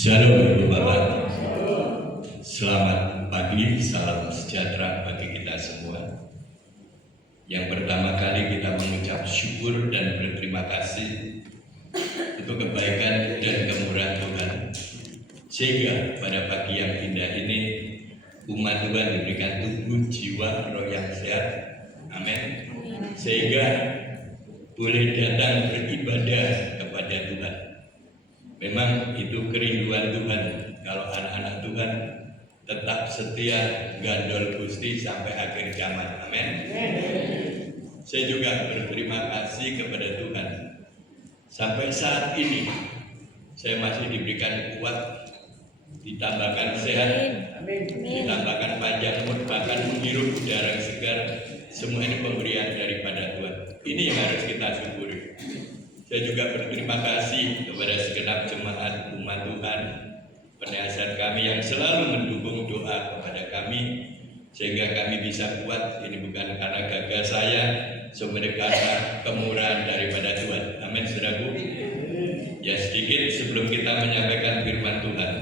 Shalom Ibu Bapak, selamat pagi, salam sejahtera bagi kita semua. Yang pertama kali kita mengucap syukur dan berterima kasih untuk kebaikan dan kemurahan Tuhan, sehingga pada pagi yang indah ini umat Tuhan diberikan tubuh, jiwa, roh yang sehat, amin, sehingga boleh datang beribadah kepada Tuhan. Memang itu kerinduan Tuhan, kalau anak-anak Tuhan tetap setia gandol Gusti sampai akhir zaman, amin. Saya juga berterima kasih kepada Tuhan, sampai saat ini saya masih diberikan kuat, ditambahkan sehat, ditambahkan panjang umur, bahkan menghirup udara yang segar. Semua ini pemberian daripada Tuhan. Ini yang harus kita syukuri. Saya juga berterima kasih kepada segenap jemaat umat Tuhan, penasihat kami yang selalu mendukung doa kepada kami, sehingga kami bisa kuat. Ini bukan karena gagah saya, sumber karena kemurahan daripada Tuhan. Amin, saudaraku. Ya, sedikit sebelum kita menyampaikan firman Tuhan,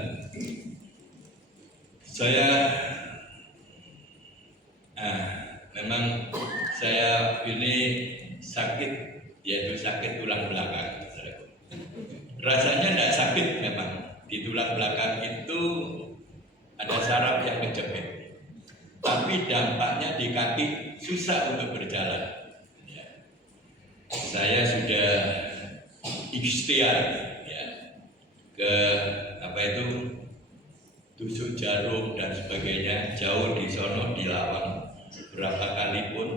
memang saya ini sakit, yaitu sakit tulang belakang. Rasanya tidak sakit memang. Di tulang belakang itu ada saraf yang kejepit, tapi dampaknya di kaki susah untuk berjalan. Saya sudah ikhtiar ke tusuk jarum dan sebagainya, jauh di sono, di Lawang, berapa kali pun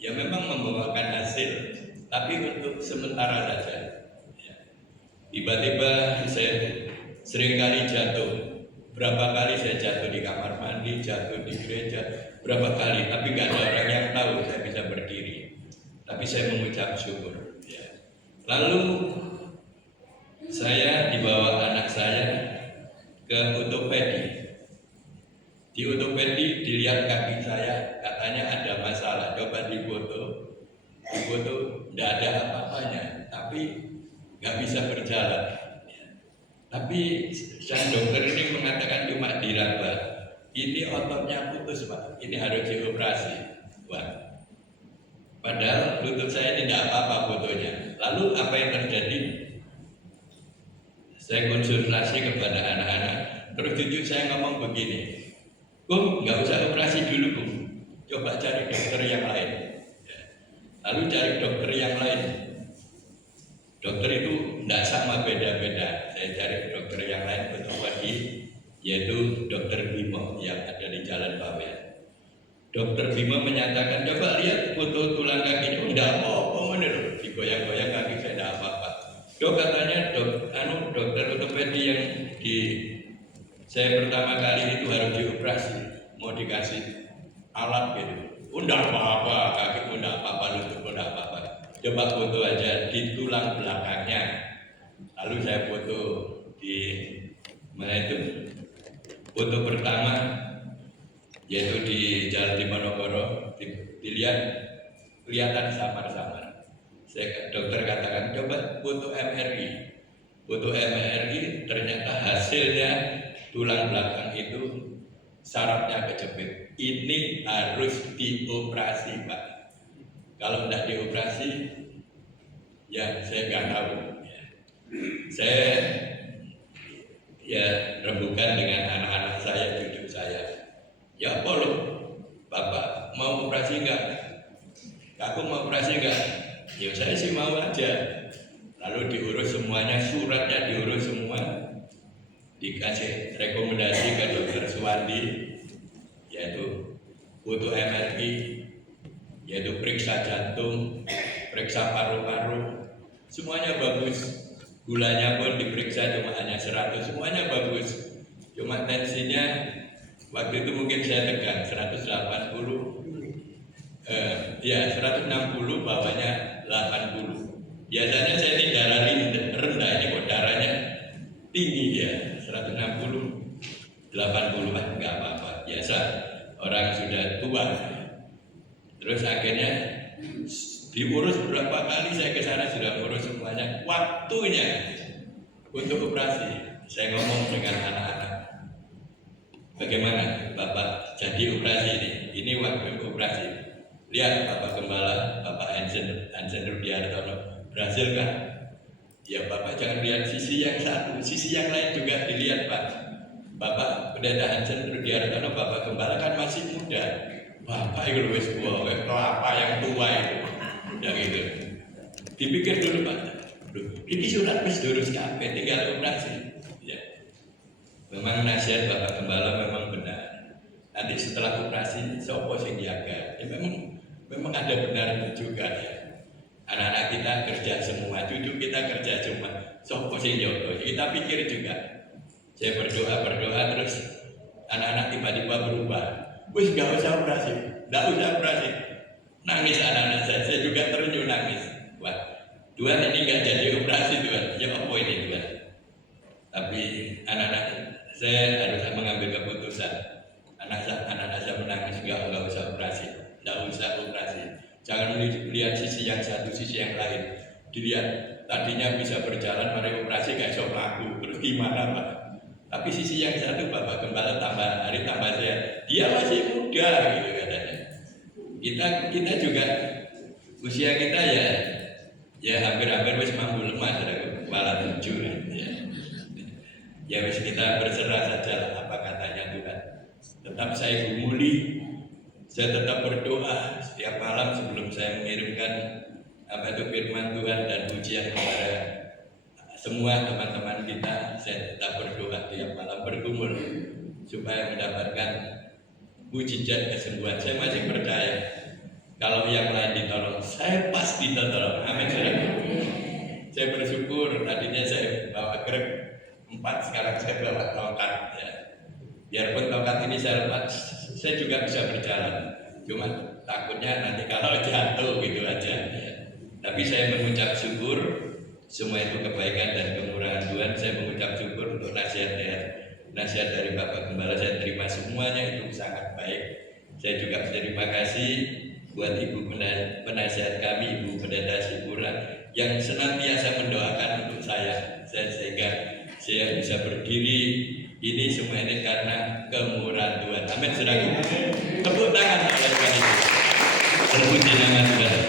ya memang membawakan hasil, tapi untuk sementara saja. Tiba-tiba saya sering kali jatuh. Berapa kali saya jatuh di kamar mandi, jatuh di gereja, berapa kali, tapi gak ada orang yang tahu saya bisa berdiri. Tapi saya mengucap syukur. Lalu saya dibawa anak saya ke ortopedi. Di ortopedi dilihat kaki saya, katanya ada masalah. Coba difoto, tidak ada apa-apanya, tapi nggak bisa berjalan. Tapi sang dokter ini mengatakan cuma diraba. Ini ototnya putus, Pak. Ini harus dioperasi. Wah. Padahal lutut saya tidak apa-apa fotonya. Lalu apa yang terjadi? Saya konsultasi kepada anak-anak. Terus cucu saya ngomong begini, "Kum, nggak usah operasi dulu, Kum. Coba cari dokter yang lain." Lalu cari dokter yang lain. Dokter itu tidak sama, beda-beda. Saya cari dokter yang lain ortopedi, yaitu dokter Bimo yang ada di Jalan Bawen. Dokter Bimo menyatakan, coba lihat foto tulang kakinya, tidak apa-apa, bener, digoyang-goyang kaki saya tidak apa-apa. Dok, katanya dokter ortopedi yang di saya pertama kali itu harus dioperasi, mau dikasih alat gitu. Tidak apa-apa, kaki pun tidak apa-apa, lutut pun tidak apa-apa. Coba foto aja di tulang belakangnya. Lalu saya foto di mana itu? Foto pertama yaitu di Jalan Diponegoro, dilihat kelihatan samar-samar. Dokter katakan coba foto MRI. Foto MRI ternyata hasilnya tulang belakang itu sarafnya kejepit. Ini harus dioperasi, Pak. Kalau tidak dioperasi, ya saya nggak tahu. Saya rembukan dengan anak-anak saya, cucu saya. Ya apa loh, Bapak mau operasi nggak? Aku mau operasi nggak? Ya saya sih mau aja. Lalu diurus semuanya, suratnya diurus semua, dikasih rekomendasi ke dokter Suwandi, yaitu foto MRI, yaitu periksa jantung, periksa paru-paru, semuanya bagus. Gulanya pun diperiksa cuma hanya 100, semuanya bagus. Cuma tensinya waktu itu mungkin saya tekan 180, 160, bawahnya 80. Biasanya saya ini darah rendah, ini kok darahnya tinggi ya, 160, 80, nggak apa-apa, biasa orang sudah tua. Terus akhirnya diurus berapa kali saya ke sana, sudah urus semuanya, waktunya untuk operasi. saya ngomong dengan anak-anak, bagaimana Bapak jadi operasi ini? Ini waktu operasi. Lihat Bapak Gembala, Bapak Hansen Rudiartono berhasil kan? Ya Bapak jangan lihat sisi yang satu, sisi yang lain juga dilihat Pak. Bapak Pendeta Hansen Rudiartono, Bapak Gembala kan masih muda. Bapak itu wis tua, kelapa yang tua itu, yang itu. Dipikir dulu Pak. Ini surat wis durus kabeh, tinggal operasi. Ya. Memang nasihat Bapak Gembala memang benar. Nanti setelah operasi, sopo sing jaga. Ya memang ada benarnya juga ya. Anak-anak kita kerja semua, cucu kita kerja semua. Sopo sing jaga. Kita pikir juga. Saya berdoa terus anak-anak tiba-tiba berubah. Wis gak usah operasi, gak usah operasi. Nangis anak-anak saya juga terenyuh nangis. Wah, Tuhan ini gak jadi operasi Tuhan. Ya apa ini Tuhan? Tapi anak-anak saya harus mengambil keputusan. Anak-anak saya menangis, gak usah operasi, gak usah operasi. Jangan melihat sisi yang satu, sisi yang lain. Dilihat tadinya bisa berjalan, mari operasi gak iso mlaku. Terus gimana Pak? Tapi sisi yang satu Bapak Gembala tambah hari tambah saya, dia masih muda gitu katanya. Kita juga usia kita ya hampir wis mampu lemah sudah kepala 7 ya. Ya wis kita berserah saja apa katanya Tuhan. Tetap saya gumuli, saya tetap berdoa setiap malam sebelum saya mengirimkan firman Tuhan dan pujian kepada semua teman-teman kita. Saya tetap berdoa tiap malam bergumul supaya mendapatkan mujizat kesembuhan. Saya masih percaya kalau yang lain ditolong, saya pasti ditolong. Amin. Saya bersyukur tadinya saya bawa krek 4, sekarang saya bawa tongkat ya. Biarpun tongkat ini saya lepas, saya juga bisa berjalan. Cuma takutnya nanti kalau jatuh gitu aja ya. Tapi saya mengucap syukur. Semua itu kebaikan dan kemurahan Tuhan. Saya mengucap syukur untuk nasihat dari Bapak Gembala. Saya terima semuanya, itu sangat baik. Saya juga berterima kasih buat Ibu penasihat kami, Ibu Pendeta Sipura, yang senantiasa mendoakan untuk saya sehingga saya bisa berdiri. Ini semua ini karena kemurahan Tuhan. Amin. Saudara, tepuk tangan oleh Tuhan itu. Terpuji nama Tuhan.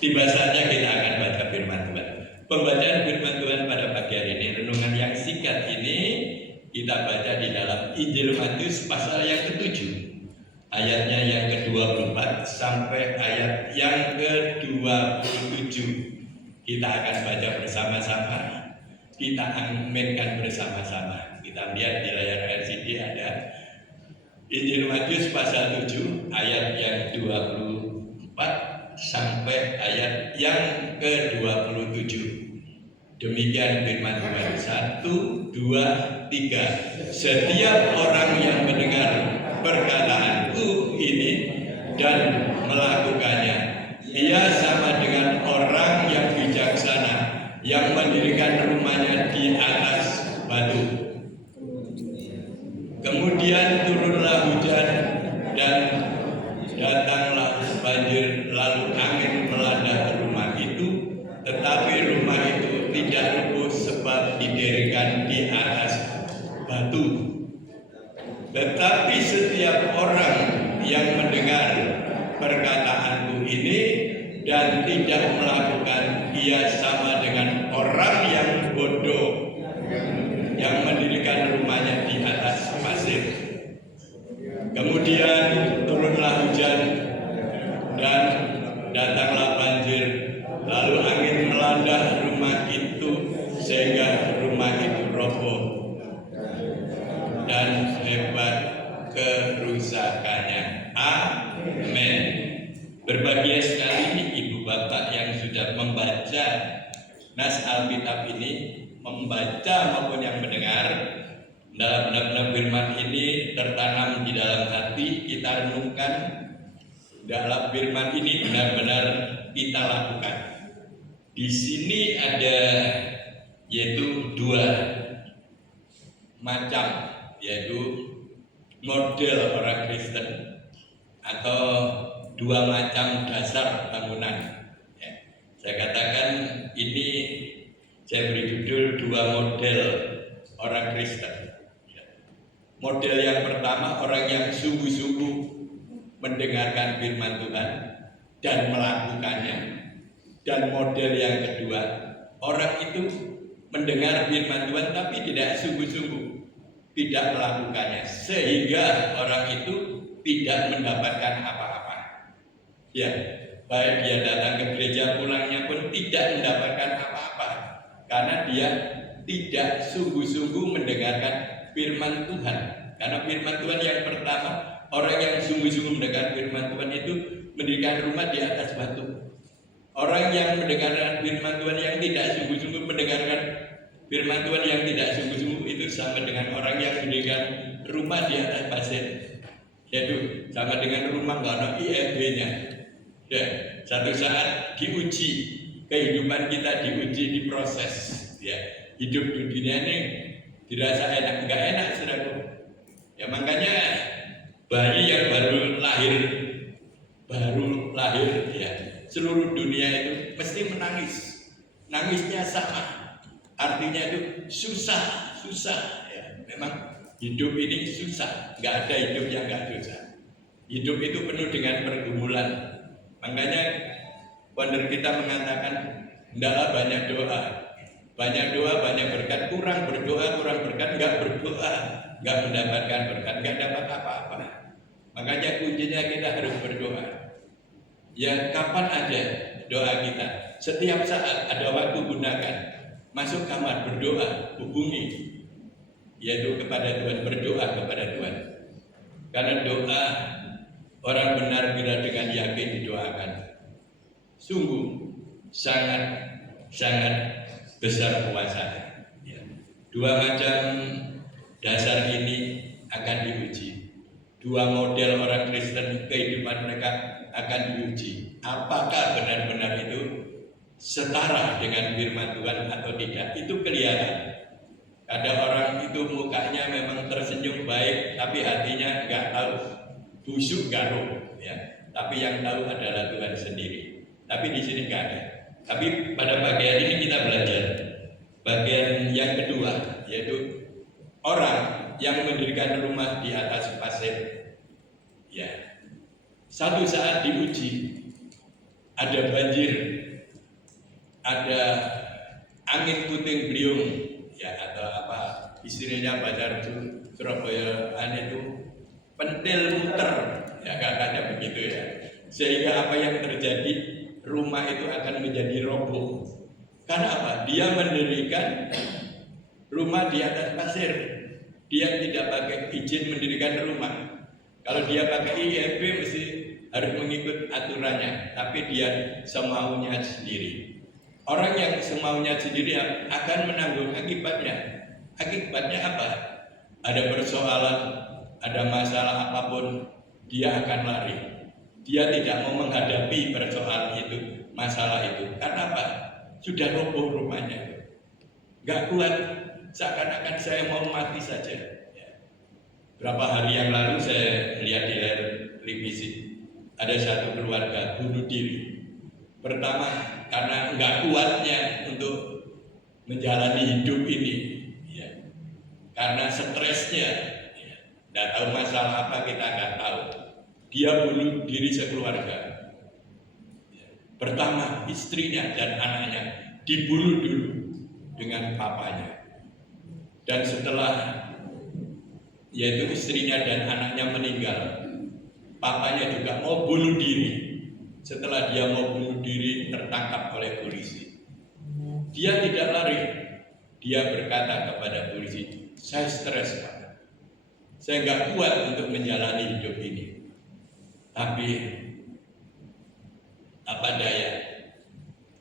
Tiba saatnya kita akan baca firman Tuhan. Pembacaan firman Tuhan pada pagi hari ini, renungan yang singkat ini kita baca di dalam Injil Matius pasal yang ke-7, ayatnya yang ke-24 sampai ayat yang ke-27. Kita akan baca bersama-sama, kita aminkan bersama-sama. Kita lihat di layar LCD ada Injil Matius pasal 7 ayat yang 24 sampai ayat yang ke-27. Demikian firman Tuhan. 1, 2, 3. Setiap orang yang mendengar perkataanku ini dan melakukannya, ia sama dengan orang yang bijaksana yang mendirikan rumahnya di atas batu. Kemudian turunlah hujan dan datanglah banjir, lalu angin melanda rumah itu, tetapi rumah itu tidak rubuh sebab didirikan di atas batu. Tetapi setiap orang yang mendengar perkataanku ini dan tidak melakukan, ia sama dengan orang yang bodoh yang mendirikan rumahnya di atas pasir. Kemudian turunlah hujan dan datanglah banjir, lalu angin melanda rumah itu sehingga rumah itu roboh dan hebat kerusakannya. Amin. Berbahagia sekali ibu bapak yang sudah membaca nas Alkitab ini, membaca maupun yang mendengar. Benar-benar firman ini tertanam di dalam hati, kita renungkan dalam firman ini, benar-benar kita lakukan. Di sini ada yaitu 2 macam, yaitu model orang Kristen atau 2 macam dasar bangunan. Ya, saya katakan ini saya beri judul 2 model orang Kristen. Model yang pertama, orang yang sungguh-sungguh mendengarkan firman Tuhan dan melakukannya. Dan model yang kedua, orang itu mendengar firman Tuhan tapi tidak sungguh-sungguh, tidak melakukannya, sehingga orang itu tidak mendapatkan apa-apa. Ya, baik dia datang ke gereja, pulangnya pun tidak mendapatkan apa-apa, karena dia tidak sungguh-sungguh mendengarkan firman Tuhan. Karena firman Tuhan yang pertama, orang yang sungguh-sungguh mendengar firman Tuhan itu mendirikan rumah di atas batu. Orang yang mendengarkan firman Tuhan yang tidak sungguh-sungguh mendengarkan firman Tuhan yang tidak sungguh-sungguh itu sama dengan orang yang mendirikan rumah di atas pasir. Yaitu sama dengan rumah nggak ada IMB-nya. Ya, satu saat diuji, kehidupan kita diuji, diproses. Ya, hidup di dunia ini dirasa enak, nggak enak, saudaraku. Ya makanya bayi yang baru lahir, ya, seluruh dunia itu mesti menangis. Nangisnya sama, artinya itu susah. Ya, memang hidup ini susah, nggak ada hidup yang nggak susah. Hidup itu penuh dengan pergumulan. Makanya founder kita mengatakan, hendaklah banyak doa. Banyak doa, banyak berkat. Kurang berdoa, kurang berkat. Enggak berdoa, enggak mendapatkan berkat, enggak dapat apa-apa. Makanya kuncinya kita harus berdoa. Ya, kapan aja doa kita. Setiap saat ada waktu, gunakan. Masuk kamar, berdoa, hubungi, yaitu kepada Tuhan, berdoa kepada Tuhan. Karena doa orang benar bila dengan yakin didoakan, sungguh sangat besar kuasanya. Ya. Dua macam dasar ini akan diuji. Dua model orang Kristen, kehidupan mereka akan diuji. Apakah benar-benar itu setara dengan firman Tuhan atau tidak? Itu kelihatan. Ada orang itu mukanya memang tersenyum baik, tapi hatinya nggak tahu, busuk garuk. Ya. Tapi yang tahu adalah Tuhan sendiri. Tapi di sini nggak ada. Tapi pada bagian ini kita belajar bagian yang kedua, yaitu orang yang mendirikan rumah di atas pasir. Ya, satu saat diuji, ada banjir, ada angin puting beliung, ya, atau apa istilahnya Bajar Surabaya itu pentil muter, ya katanya begitu ya. Sehingga apa yang terjadi, rumah itu akan menjadi roboh. Karena apa? Dia mendirikan rumah di atas pasir. Dia tidak pakai izin mendirikan rumah. Kalau dia pakai IMB mesti harus mengikut aturannya, tapi dia semaunya sendiri. Orang yang semaunya sendiri akan menanggung akibatnya. Akibatnya apa? Ada persoalan, ada masalah apapun, dia akan lari. Dia tidak mau menghadapi persoalan itu, masalah itu. Karena apa? Sudah roboh rumahnya. Gak kuat, seakan-akan saya mau mati saja. Ya. Berapa hari yang lalu saya melihat di layar televisi, ada satu keluarga bunuh diri. Pertama, karena nggak kuatnya untuk menjalani hidup ini. Ya. Karena stresnya, ya. Nggak tahu masalah apa, kita nggak tahu. Dia bunuh diri sekeluarga. Pertama, istrinya dan anaknya dibunuh dulu dengan papanya. Dan setelah yaitu istrinya dan anaknya meninggal, papanya juga mau bunuh diri. Setelah dia mau bunuh diri, tertangkap oleh polisi. Dia tidak lari. Dia berkata kepada polisi, saya stres, Pak. Saya nggak kuat untuk menjalani hidup ini. Tapi apa daya,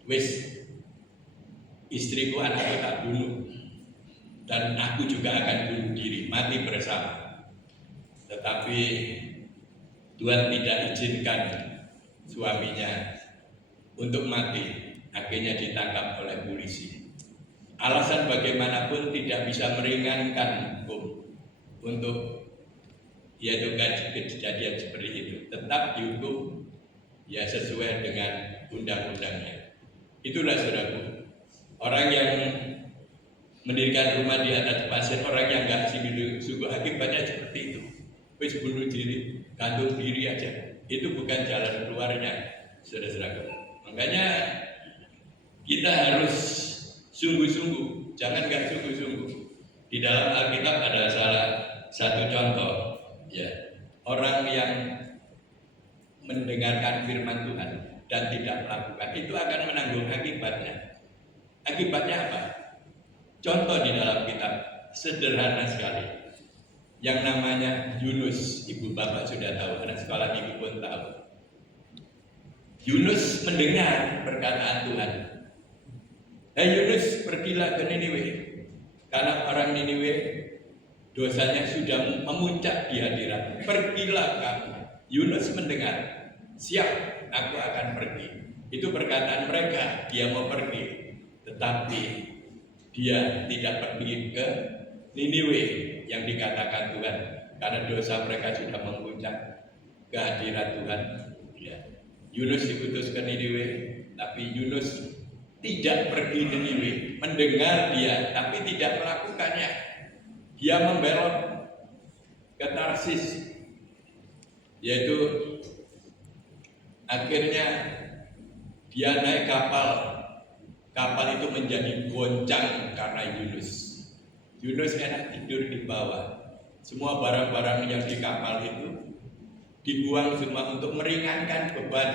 wis istriku, anakku tak bunuh, dan aku juga akan bunuh diri, mati bersama. Tetapi Tuhan tidak izinkan suaminya untuk mati, akhirnya ditangkap oleh polisi. Alasan bagaimanapun tidak bisa meringankan hukum untuk yaitu kejadian seperti itu, tetap dihukum ya sesuai dengan undang-undangnya. Itulah saudaraku, orang yang mendirikan rumah di atas pasir, orang yang nggak sungguh akibatnya seperti itu. Wis bunuh diri, gantung diri aja. Itu bukan jalan keluarnya, saudara-saudara. Makanya kita harus sungguh-sungguh, jangan nggak sungguh-sungguh. Di dalam Alkitab ada salah satu contoh, ya, orang yang mendengarkan firman Tuhan dan tidak melakukan itu akan menanggung akibatnya. Akibatnya apa? Contoh di dalam kitab sederhana sekali, yang namanya Yunus. Ibu bapak sudah tahu, anak sekolah minggu pun tahu. Yunus mendengar perkataan Tuhan. Hai Yunus, pergilah ke Niniwe, karena orang Niniwe dosanya sudah memuncak di hadirat. Pergilah kamu. Yunus mendengar, siap, aku akan pergi. Itu perkataan mereka, dia mau pergi. Tetapi dia tidak pergi ke Niniwe yang dikatakan Tuhan, karena dosa mereka sudah memuncak ke hadirat Tuhan. Ya. Yunus diutus ke Niniwe, tapi Yunus tidak pergi ke Niniwe, mendengar dia, tapi tidak melakukannya. Dia membelot ke Tarsis, yaitu akhirnya dia naik kapal. Kapal itu menjadi goncang karena Yunus. Yunus enak tidur di bawah. Semua barang-barang yang di kapal itu dibuang semua untuk meringankan beban.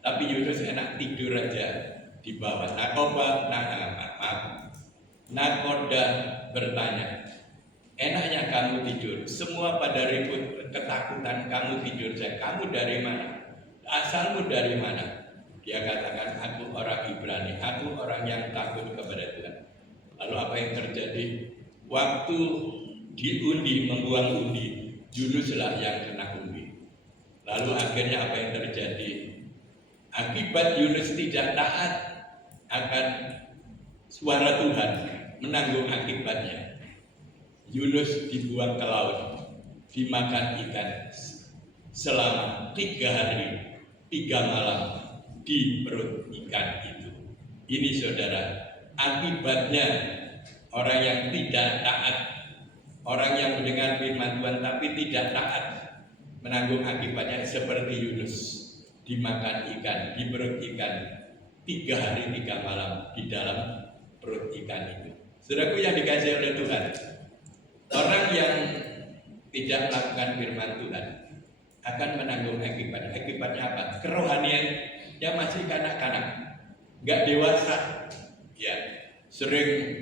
Tapi Yunus enak tidur aja di bawah. Nakoda bertanya, enaknya kamu tidur. Semua pada ribut, ketakutan, kamu tidur saja. Kamu dari mana? Asalmu dari mana? Dia katakan, aku orang Ibrani, aku orang yang takut kepada Tuhan. Lalu apa yang terjadi? Waktu diundi, membuang undi, Yunuslah yang kena undi. Lalu akhirnya apa yang terjadi? Akibat Yunus tidak taat akan suara Tuhan, menanggung akibatnya. Yunus dibuang ke laut, dimakan ikan selama 3 hari, 3 malam di perut ikan itu. Ini saudara, akibatnya orang yang tidak taat, orang yang mendengar firman Tuhan tapi tidak taat, menanggung akibatnya seperti Yunus, dimakan ikan, di perut ikan 3 hari 3 malam di dalam perut ikan itu. Saudaraku yang dikasihi oleh Tuhan, orang yang tidak melakukan firman Tuhan akan menanggung akibat. Akibatnya apa? Kerohanian yang masih kanak-kanak, nggak dewasa, ya, sering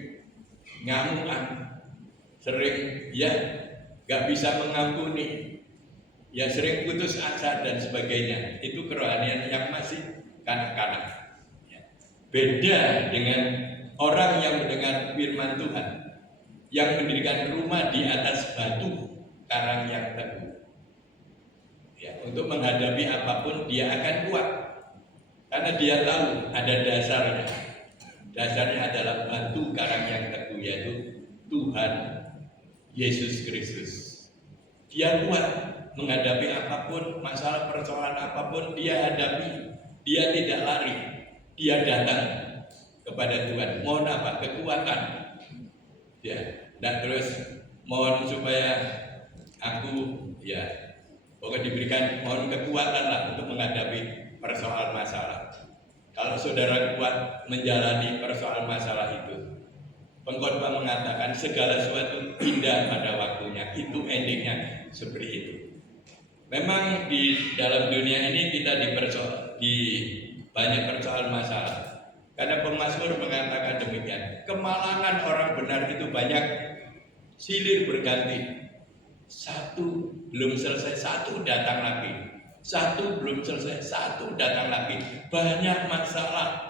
ngamukan, sering ya nggak bisa mengampuni, ya sering putus asa dan sebagainya. Itu kerohanian yang masih kanak-kanak. Ya. Beda dengan orang yang mendengar firman Tuhan, yang mendirikan rumah di atas batu karang yang teguh. Ya, untuk menghadapi apapun dia akan kuat. Karena dia tahu ada dasarnya. Dasarnya adalah batu karang yang teguh, yaitu Tuhan Yesus Kristus. Dia kuat menghadapi apapun, masalah persoalan apapun dia hadapi. Dia tidak lari. Dia datang kepada Tuhan. Mohon apa? Kekuatan. Ya, dan terus mohon supaya aku pokoknya diberikan mohon kekuatan lah untuk menghadapi persoalan masalah. Kalau saudara kuat menjalani persoalan masalah itu, pengkhotbah mengatakan segala sesuatu indah pada waktunya. Itu endingnya seperti itu. Memang di dalam dunia ini kita di banyak persoalan masalah. Karena pemazmur mengatakan demikian. Kemalangan orang benar itu banyak, silih berganti. Satu belum selesai, satu datang lagi. Satu belum selesai, satu datang lagi. Banyak masalah.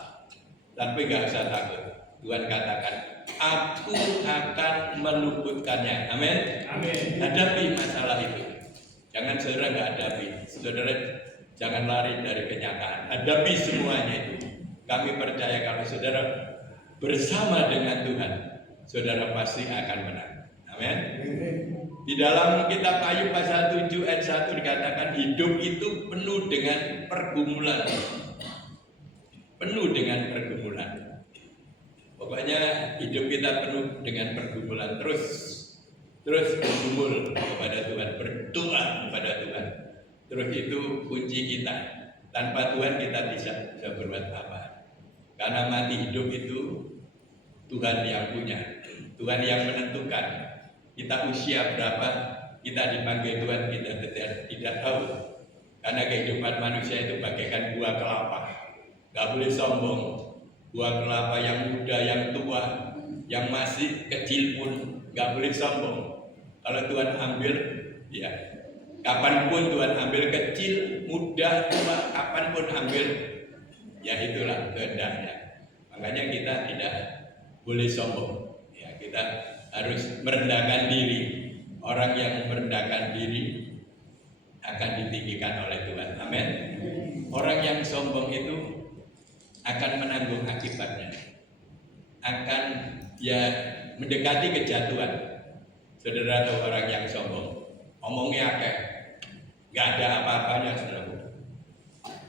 Tapi gak usah takut. Tuhan katakan, aku akan meluputkannya. Amin. Amin. Hadapi masalah itu. Jangan saudara gak hadapi. Saudara jangan lari dari kenyataan. Hadapi semuanya itu. Kami percaya kalau saudara bersama dengan Tuhan, saudara pasti akan menang. Amin. Di dalam kitab Ayub pasal 7 ayat 1 dikatakan hidup itu penuh dengan pergumulan. Penuh dengan pergumulan. Pokoknya hidup kita penuh dengan pergumulan, terus bergumul kepada Tuhan, berdoa kepada Tuhan. Terus itu kunci kita. Tanpa Tuhan kita bisa berbuat apa? Karena mati hidup itu Tuhan yang punya, Tuhan yang menentukan. Kita usia berapa, kita dipanggil Tuhan, kita tidak tahu. Karena kehidupan manusia itu bagaikan buah kelapa, gak boleh sombong. Buah kelapa yang muda, yang tua, yang masih kecil pun gak boleh sombong. Kalau Tuhan ambil, ya kapanpun Tuhan ambil, kecil, muda, tua, kapanpun ambil, ya itulah kehendaknya. Makanya kita tidak boleh sombong. Ya, kita harus merendahkan diri. Orang yang merendahkan diri akan ditinggikan oleh Tuhan. Amin. Orang yang sombong itu akan menanggung akibatnya. Akan mendekati kejatuhan. Saudara tahu orang yang sombong, omongnya akeh, nggak ada apa-apanya, saudara.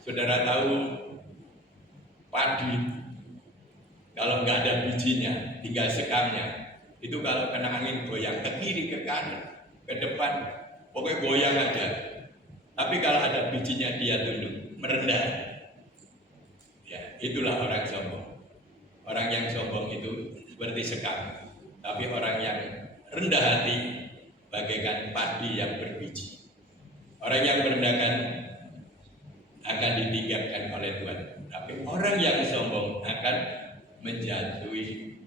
Saudara tahu padi, kalau nggak ada bijinya, tinggal sekamnya, itu kalau kena angin goyang ke kiri, ke kanan, ke depan, pokoknya goyang aja. Tapi kalau ada bijinya dia tunduk, merendah. Ya, itulah orang sombong. Orang yang sombong itu seperti sekam, tapi orang yang rendah hati bagaikan padi yang berbiji. Orang yang merendahkan akan ditinggalkan oleh Tuhan, tapi orang yang sombong akan menjatuhi,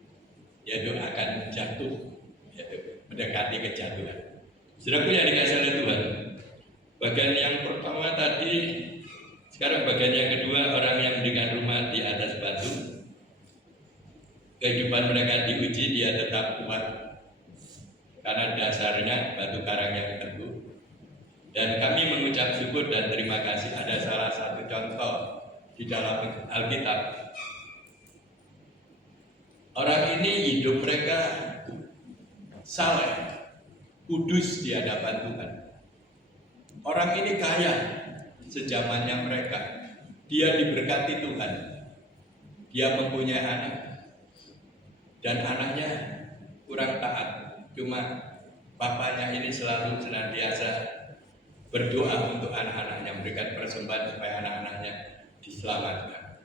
yaitu akan jatuh, yaitu mendekati kejatuhan. Saudaraku yang dikasihi oleh Tuhan, bagian yang pertama tadi, sekarang bagian yang kedua, orang yang mendirikan rumah di atas batu. Kehidupan mereka diuji, dia tetap kuat karena dasarnya batu karang yang teguh. Dan kami mengucap syukur dan terima kasih, ada salah satu contoh di dalam Alkitab. Orang ini hidup mereka saleh, kudus di hadapan Tuhan. Orang ini kaya sejamannya mereka. Dia diberkati Tuhan. Dia mempunyai anak. Dan anaknya kurang taat. Cuma bapaknya ini selalu senantiasa berdoa untuk anak-anaknya, memberikan persembahan supaya anak-anaknya diselamatkan.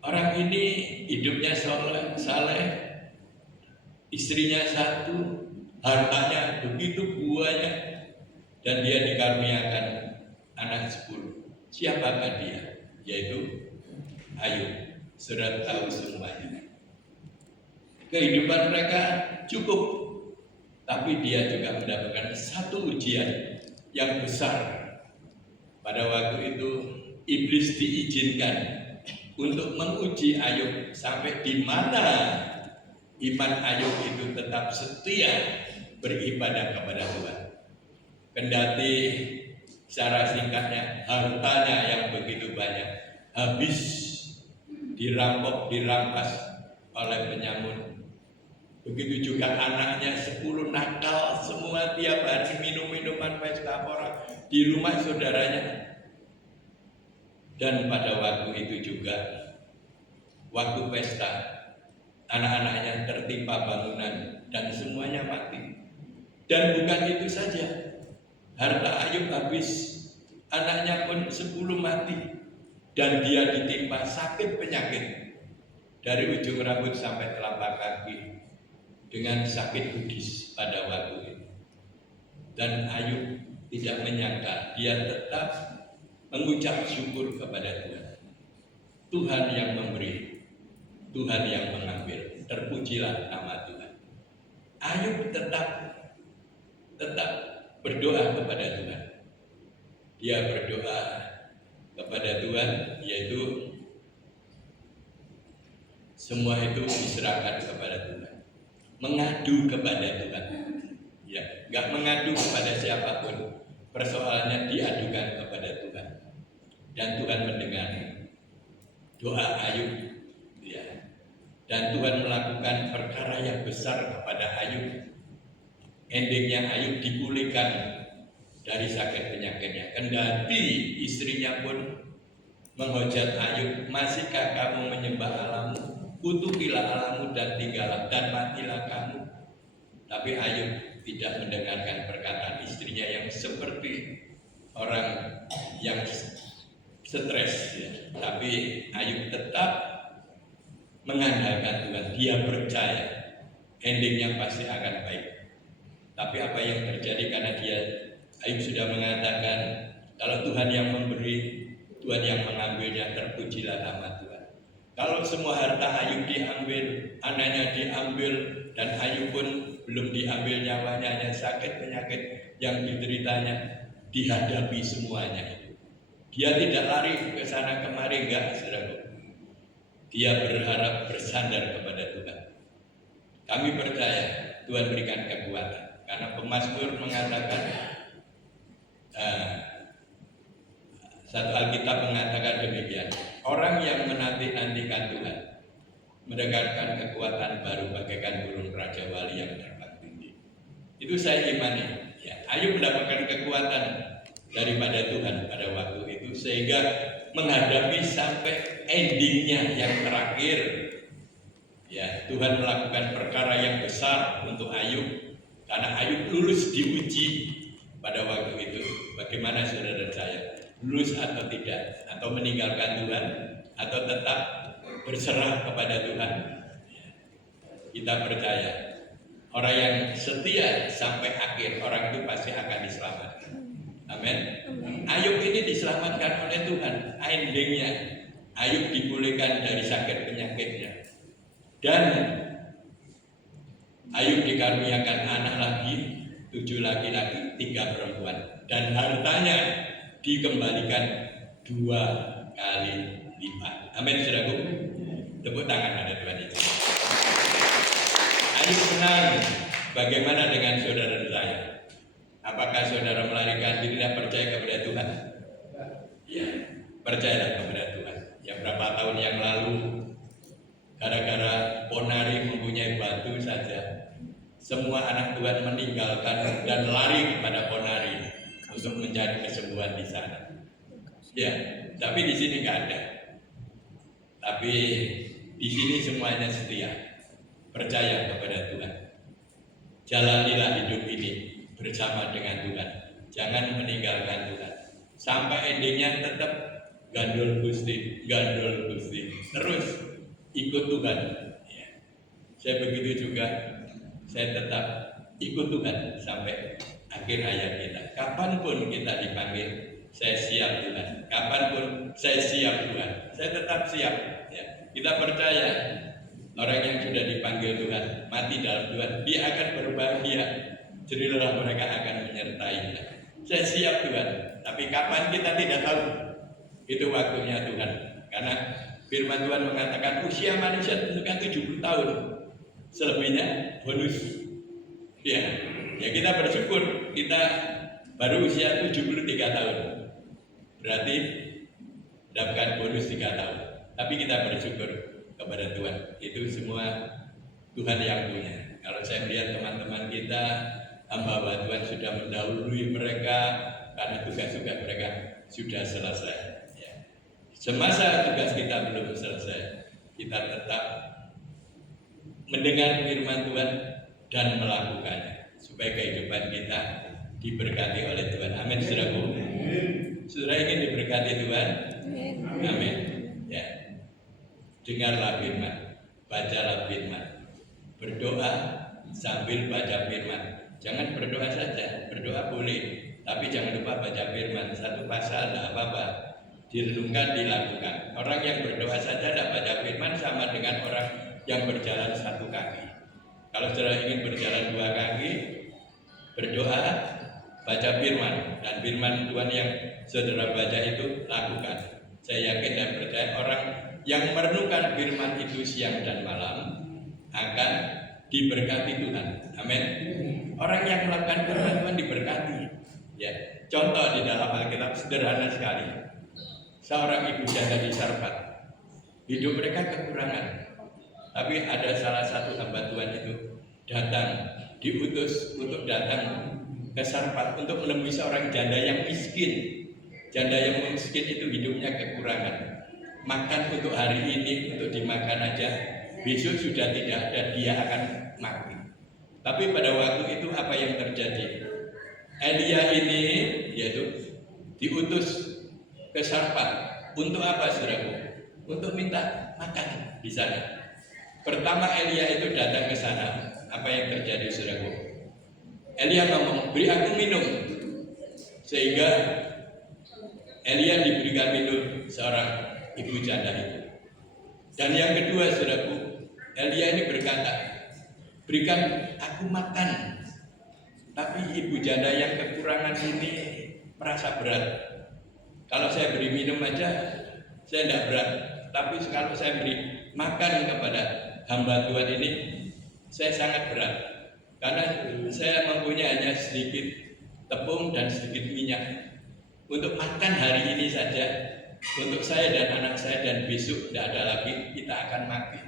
Orang ini hidupnya saleh, istrinya satu, hartanya begitu banyak, dan dia dikaruniakan anak 10. Siapakah dia? Yaitu Ayub. Saudara tahu semuanya. Kehidupan mereka cukup, tapi dia juga mendapatkan satu ujian yang besar. Pada waktu itu iblis diizinkan untuk menguji Ayub sampai di mana iman Ayub itu tetap setia beribadah kepada Tuhan. Kendati secara singkatnya hartanya yang begitu banyak habis dirampok, dirampas oleh penyamun. Begitu juga anaknya 10 nakal, semua tiap hari minum minuman pesta pora di rumah saudaranya. Dan pada waktu itu juga, waktu pesta, anak-anaknya tertimpa bangunan dan semuanya mati. Dan bukan itu saja, harta Ayub habis, anaknya pun 10 mati, dan dia ditimpa sakit penyakit dari ujung rambut sampai telapak kaki, dengan sakit kudis pada waktu itu. Dan Ayub tidak menyangka, dia tetap mengucap syukur kepada Tuhan. Tuhan yang memberi, Tuhan yang mengambil. Terpujilah nama Tuhan. Ayub tetap berdoa kepada Tuhan. Dia berdoa kepada Tuhan, yaitu semua itu diserahkan kepada Tuhan. Mengadu kepada Tuhan, ya, nggak mengadu kepada siapapun. Persoalannya diadukan kepada Tuhan, dan Tuhan mendengar doa Ayub, ya. Dan Tuhan melakukan perkara yang besar kepada Ayub. Endingnya Ayub dipulihkan dari sakit penyakitnya. Kendati istrinya pun menghujat Ayub, masihkah kamu menyembah Allahmu? kutukilah Allahmu dan tinggallah dan matilah kamu. Tapi Ayub tidak mendengarkan perkataan istrinya yang seperti orang yang stres ya. Tapi Ayub tetap mengandalkan Tuhan. Dia percaya endingnya pasti akan baik. Tapi apa yang terjadi karena Ayub sudah mengatakan kalau Tuhan yang memberi, Tuhan yang mengambilnya, terpujilah nama Tuhan. Kalau semua harta Ayub diambil, anaknya diambil, dan Ayub pun belum diambil nyawanya, hanya sakit penyakit yang dideritanya, dihadapi semuanya itu. Dia tidak lari ke sana kemari, enggak, saudaraku. Dia berharap bersandar kepada Tuhan. Kami percaya Tuhan berikan kekuatan, karena pemazmur mengatakan, satu Alkitab mengatakan demikian, orang yang menanti-nantikan Tuhan mendapatkan kekuatan baru bagaikan burung raja wali yang terbang tinggi. Itu saya imani. Ya, Ayub mendapatkan kekuatan daripada Tuhan pada waktu itu sehingga menghadapi sampai endingnya yang terakhir. Ya, Tuhan melakukan perkara yang besar untuk Ayub karena Ayub lulus diuji pada waktu itu. Bagaimana saudara saya? Lulus atau tidak, atau meninggalkan Tuhan, atau tetap berserah kepada Tuhan. Kita percaya orang yang setia sampai akhir, orang itu pasti akan diselamatkan. Amin. Ayub ini diselamatkan oleh Tuhan. Endingnya Ayub dipulihkan dari sakit penyakitnya, dan Ayub dikaruniakan anak lagi, 7 laki-laki, 3 perempuan, dan hartanya dikembalikan 2 kali lipat. Amin, saudaraku. Tepuk tangan pada Tuhan Yesus. Ayub senang. Bagaimana dengan saudara saya? Apakah saudara melarikan diri dan percaya kepada Tuhan? Ya, percayalah kepada Tuhan. Yang berapa tahun yang lalu, gara-gara ponari mempunyai batu saja, semua anak Tuhan meninggalkan dan lari kepada ponari untuk mencari kesembuhan di sana. Ya, tapi di sini nggak ada. Tapi di sini semuanya setia, percaya kepada Tuhan. Jalanilah hidup ini bersama dengan Tuhan. Jangan meninggalkan Tuhan. Sampai endingnya tetap gandul Gusti, gandul Gusti. Terus ikut Tuhan. Ya. Saya begitu juga. Saya tetap ikut Tuhan sampai akhir hayat kita. Kapanpun kita dipanggil, saya siap Tuhan. Kapanpun saya siap Tuhan. Saya tetap siap. Ya. Kita percaya orang yang sudah dipanggil Tuhan, mati dalam Tuhan, dia akan berbahagia. Jerilah mereka akan menyertainya. Saya siap Tuhan. Tapi kapan kita tidak tahu. Itu waktunya Tuhan. Karena firman Tuhan mengatakan usia manusia tentukan 70 tahun. Selebihnya bonus. Ya kita bersyukur kita baru usia 73 tahun. Berarti dapatkan bonus 3 tahun. Tapi kita bersyukur kepada Tuhan. Itu semua Tuhan yang punya. Kalau saya melihat teman-teman kita, hamba Tuhan sudah mendahului mereka karena tugas-tugas mereka sudah selesai. Ya. Semasa tugas kita belum selesai, kita tetap mendengar firman Tuhan dan melakukannya supaya kehidupan kita diberkati oleh Tuhan. Amin, saudaraku. Saudara ingin diberkati Tuhan? Amin. Ya. Dengarlah firman, bacalah firman, berdoa sambil baca firman. Jangan berdoa saja, berdoa boleh, tapi jangan lupa baca firman. Satu pasal tidak apa-apa, direnungkan, dilakukan. Orang yang berdoa saja tidak baca firman sama dengan orang yang berjalan 1 kaki. Kalau saudara ingin berjalan 2 kaki, berdoa, baca firman, dan firman Tuhan yang saudara baca itu lakukan. Saya yakin dan percaya orang yang merenungkan firman itu siang dan malam akan diberkati Tuhan. Amin. Orang yang melakukan firman Tuhan diberkati. Ya, contoh di dalam Alkitab sederhana sekali. Seorang ibu janda di Sarfat, hidup mereka kekurangan, tapi ada salah satu hamba Tuhan itu datang, diutus untuk datang ke Sarfat untuk menemui seorang janda yang miskin. Janda yang miskin itu hidupnya kekurangan. Makan untuk hari ini, untuk dimakan aja besok sudah tidak ada, dia akan mati. Tapi pada waktu itu apa yang terjadi? Elia ini yaitu diutus ke Sarfat. Untuk apa, saudaraku? Untuk minta makan di sana. Pertama Elia itu datang ke sana. Apa yang terjadi, saudaraku? Elia ngomong, beri aku minum. Sehingga Elia diberikan minum seorang ibu janda itu. Dan yang kedua, saudaraku, Elia ini berkata, berikan aku makan. Tapi ibu janda yang kekurangan ini merasa berat. Kalau saya beri minum aja, saya tidak berat. Tapi kalau saya beri makan kepada hamba Tuhan ini, saya sangat berat. Karena saya mempunyai hanya sedikit tepung dan sedikit minyak. Untuk makan hari ini saja, untuk saya dan anak saya, dan besok tidak ada lagi, kita akan mati.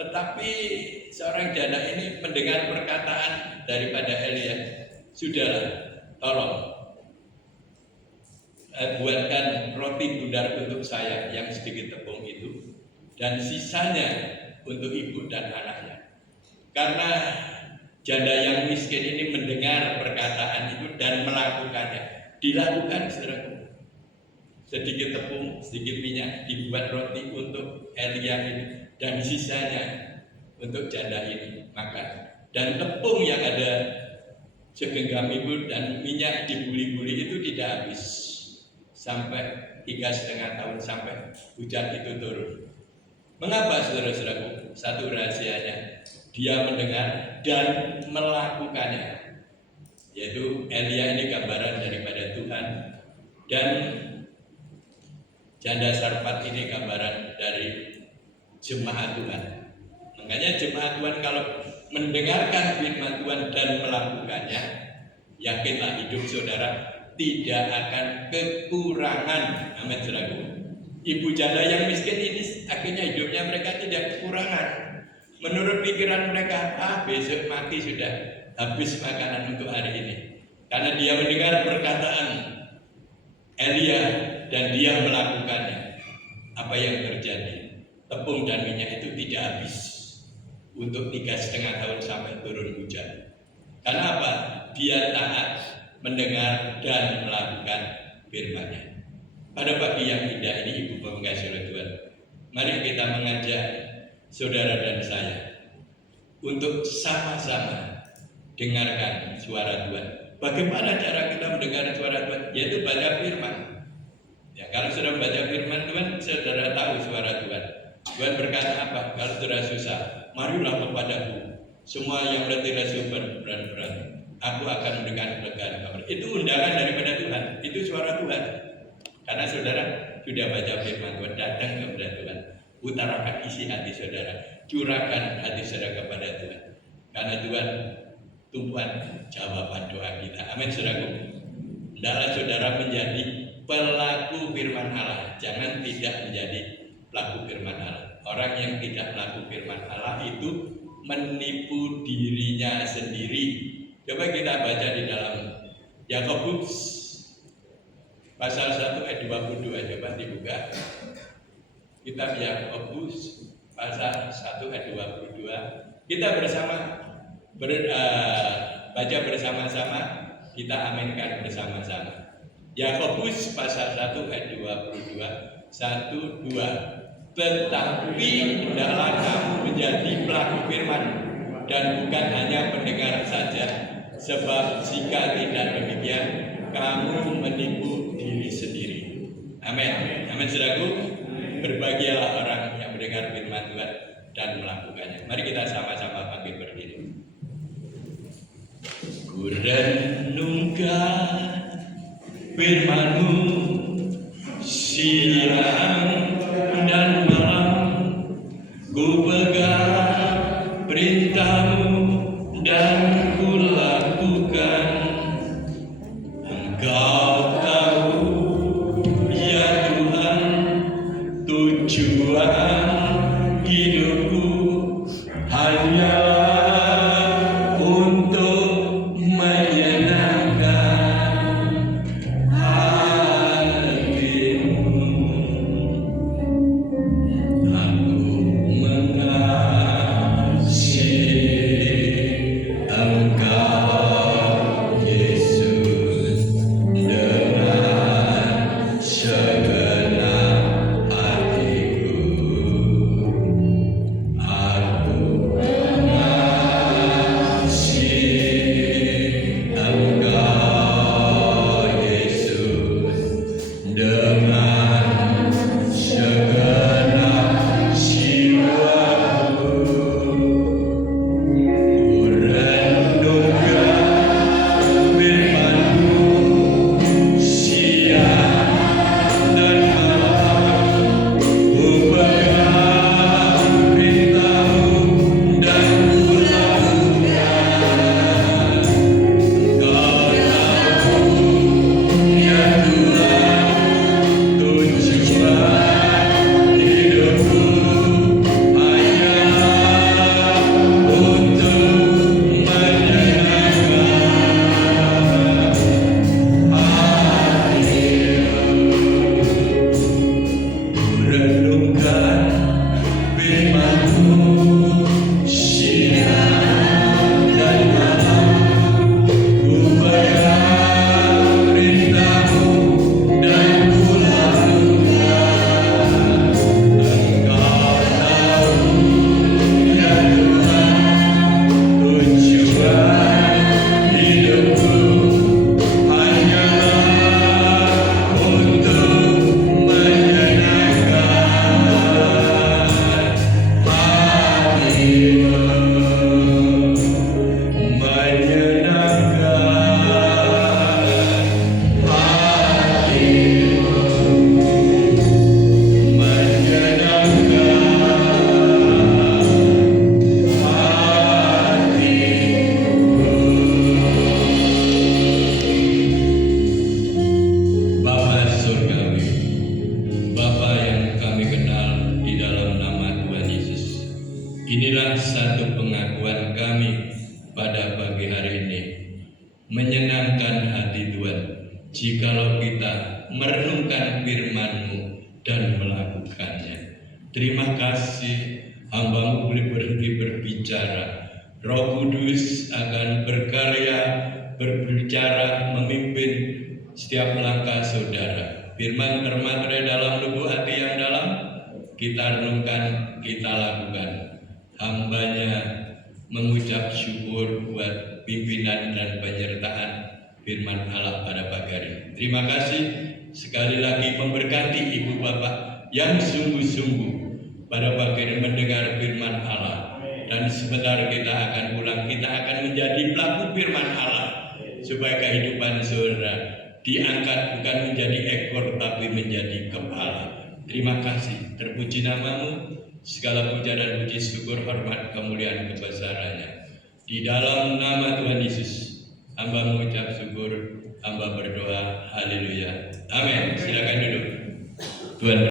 Tetapi seorang janda ini mendengar perkataan daripada Elia, sudahlah, tolong buatkan roti bundar untuk saya yang sedikit tepung itu, dan sisanya untuk ibu dan anaknya. Karena janda yang miskin ini mendengar perkataan itu dan melakukannya. Dilakukan, saudaraku. Sedikit tepung, sedikit minyak, dibuat roti untuk Elia ini, dan sisanya untuk janda ini makan. Dan tepung yang ada segenggam itu dan minyak dibuli-buli itu tidak habis sampai 3,5 tahun sampai hujan itu turun. Mengapa, saudara-saudaraku? Satu rahasianya, dia mendengar dan melakukannya. Yaitu Elia ini gambaran daripada Tuhan, dan janda Sarfat ini gambaran dari jemaat Tuhan. Makanya jemaat Tuhan kalau mendengarkan firman Tuhan dan melakukannya, yakinlah hidup saudara tidak akan kekurangan. Amin, saudaraku. Ibu janda yang miskin ini akhirnya hidupnya mereka tidak kekurangan. Menurut pikiran mereka, besok mati sudah, habis makanan untuk hari ini. Karena dia mendengar perkataan Elia dan dia melakukannya. Apa yang terjadi? Tepung dan minyak itu tidak habis untuk 3,5 tahun sampai turun hujan. Karena apa? Dia taat, mendengar dan melakukan firman-Nya. Pada pagi yang indah ini, Ibu Pengasihi oleh Tuhan, mari kita mengajak saudara dan saya untuk sama-sama dengarkan suara Tuhan. Bagaimana cara kita mendengar suara Tuhan? Yaitu baca firman. Ya, kalau sudah baca firman Tuhan, saudara tahu suara Tuhan. Tuhan berkata apa? Kalau saudara susah, marilah kepadaku, semua yang letih lesu berat-berat, aku akan memberikan kelegaan kamu. Itu undangan daripada Tuhan. Itu suara Tuhan. Karena saudara sudah baca firman Tuhan, datang kepada Tuhan, utarakan isi hati saudara, curahkan hati saudara kepada Tuhan. Karena Tuhan tumpuan jawaban doa kita. Amin, saudaraku. Hendaklah saudara menjadi pelaku firman Allah, jangan tidak menjadi pelaku firman Allah. Orang yang tidak pelaku firman Allah itu menipu dirinya sendiri. Coba kita baca di dalam Yakobus pasal 1 ayat 22, coba dibuka. Kitab Yakobus pasal 1 ayat 22. Kita bersama baca bersama-sama, kita aminkan bersama-sama. Yakobus pasal 1 ayat 22, 1, 2. Tetapi hendaklah kamu menjadi pelaku firman dan bukan hanya pendengar saja, sebab jika tidak demikian kamu menipu diri sendiri. Amin. Amin, saudaraku. Berbahagialah orang yang mendengar firman Tuhan dan melakukannya. Mari kita sama-sama bangkit berdiri. Ku renungkan firman-Mu siang dan malam, ku pegang perintah-Mu dan ku lakukan. Engkau tahu ya Tuhan, tujuan hidupku hanyalah untuk menyenangkan hati-Mu. Aku mengasihi Inilah satu pengakuan kami pada pagi hari ini. Menyenangkan hati Tuhan, jikalau kita merenungkan firman-Mu dan melakukannya. Terima kasih, hamba-Mu boleh berhenti berbicara. Roh Kudus akan berkarya, berbicara, memimpin setiap langkah saudara. Firman termaterai dalam lubuk hati yang dalam, kita renungkan, kita lakukan. Hambanya mengucap syukur buat pimpinan dan penyertaan firman Allah pada pagi hari ini. Terima kasih sekali lagi, memberkati Ibu Bapak yang sungguh-sungguh pada pagi ini mendengar firman Allah. Dan sebentar kita akan pulang, kita akan menjadi pelaku firman Allah, supaya kehidupan saudara diangkat bukan menjadi ekor tapi menjadi kepala. Terima kasih, terpuji nama-Mu. Segala puja dan puji syukur, hormat, kemuliaan, kebesarannya. Di dalam nama Tuhan Yesus, hamba mengucap syukur, hamba berdoa, haleluya. Amin. Silakan duduk. Tuhan